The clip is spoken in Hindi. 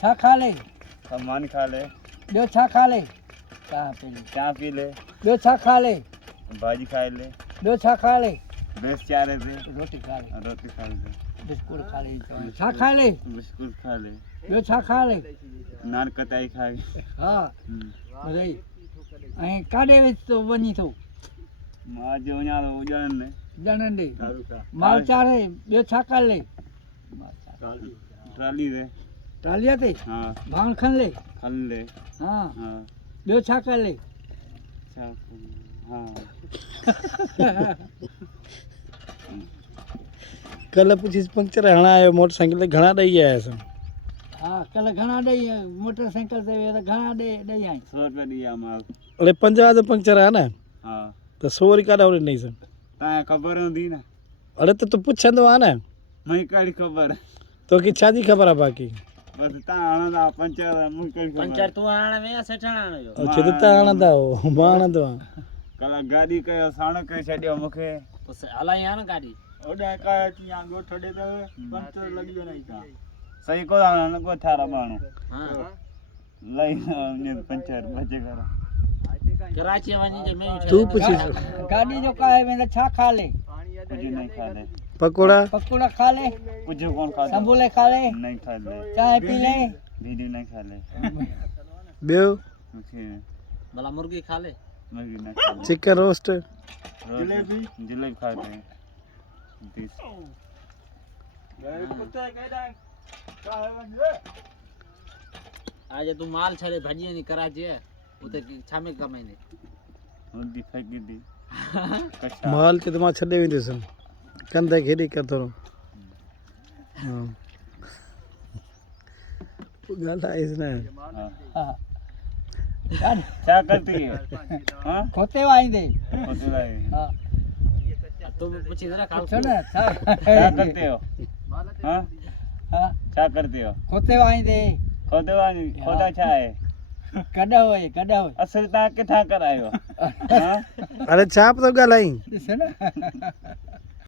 छा खा ले सामान खा ले ॿियो छा खा ले चाह पी ले चाय पी ले ॿियो छा खा ले भाजी खा ले ॿियो छा खा ले बेस चारे दे रोटी खा ले रोटी खा ले बिस्कुट खा ले छा खा ले बिस्कुट खा ले ॿियो छा खा ले नान कताई खा ले हा भई ऐं काॾे तो वञी थो मां जो वञा थो ॼणनि में ॼणनि ॾे माल चाढ़े ॿियो छा कर ले ट्राली दे टालीअ ते हाँ भाण खन ले खन ले हा हाँ ॿियो छा कर ले हाँ कल पुछीस पंक्चर हणा आयो मोटरसाइकिल ते घणा ॾेई आया असां हा कल्ह घणा ॾेई मोटरसाइकिल ते विया त घणा ॾेई आई 100 रुपया दिया माल अरे 50 जो पंक्चर आहे न हाँ त 100 वरी काॾा वरी ॾेई सघ तव्हांखे ख़बर हूंदी न अरे त तूं पुछंदो आहे न मूंखे कहिड़ी ख़बर तोखे छा जी ख़बर आहे बाक़ी बसि तव्हां हणंदा पंचर मूंखे कहिड़ी ख़बर तूं हाणे में सेठ हाणे जो अच्छा त तव्हां हणंदा हो मां हणंदो आहियां कल्ह गाॾी कयो साण करे छॾियो मूंखे हलाई आहे न गाॾी ओॾां का अची या ॻोठ ॾे त पंचर लॻी वञे सही को हाणे को थारा माण्हू लई पंचर बचे कर कराची वञी जे में तूं पुछीस गाॾी जो काए वेंदा छा खा ले कुछ नहीं खा ले पकोड़ा पकोड़ा खा ले कुछ कौन खा ले संबोले खा ले नहीं खा ले चाय पी ले वीडियो नहीं खा ले ॿियो मुझे भला मुर्गी खा ले मगी नहीं खा ले चिकन रोस्ट जलेबी जलेबी खाते हैं आज तू माल छड़े भाजी नहीं कराची है उते छा में कमाईंदे उनकी फेंकी दी माल ते त मां छॾे वेंदुसि कंधे खेॾी करंदो रहो ॻाल्हाइसि न हा क्या करती है हाँ खोते वाईंदे होते रहे हा तू पूछी जरा खा पुछो न छा क्या करते हो हाँ हा क्या करते हो खोते वाईंदे खोदे वाली खोदा छा है कॾ होए असली तव्हां किथां करायो हाँ अरे छा पियो ॻाल्हाई ॾिस न